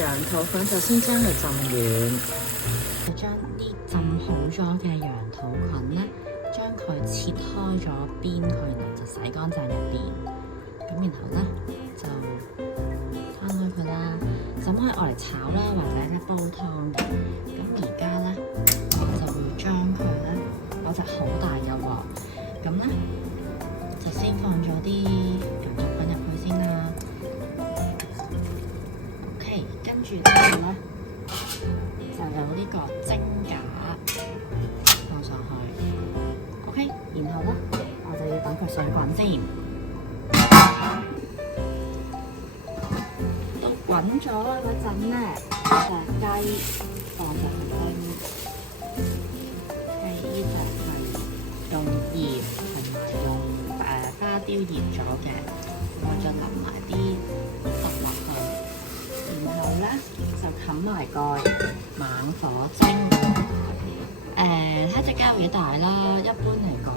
羊肚粉就先將佢浸軟，將啲浸好咗嘅羊肚菌咧，將佢切開咗邊佢，然後就洗乾淨入邊。咁然後咧就攤開佢啦，就可以愛嚟炒啦，或者咧煲湯嘅。咁而家咧我就會將佢咧攞隻好大嘅鑊，咁咧就先放咗啲羊肚粉入去先啦。OK， 跟住之後咧就有呢個蒸架放上去。OK， 然後咧我就要等佢水滾先。到滾咗嗰陣咧，隻雞放上去蒸。呢隻係用鹽同埋用花雕醃咗嘅，我再淋埋啲汁落去，然後咧就冚埋蓋，猛火蒸。睇隻雞有幾大啦，一般嚟講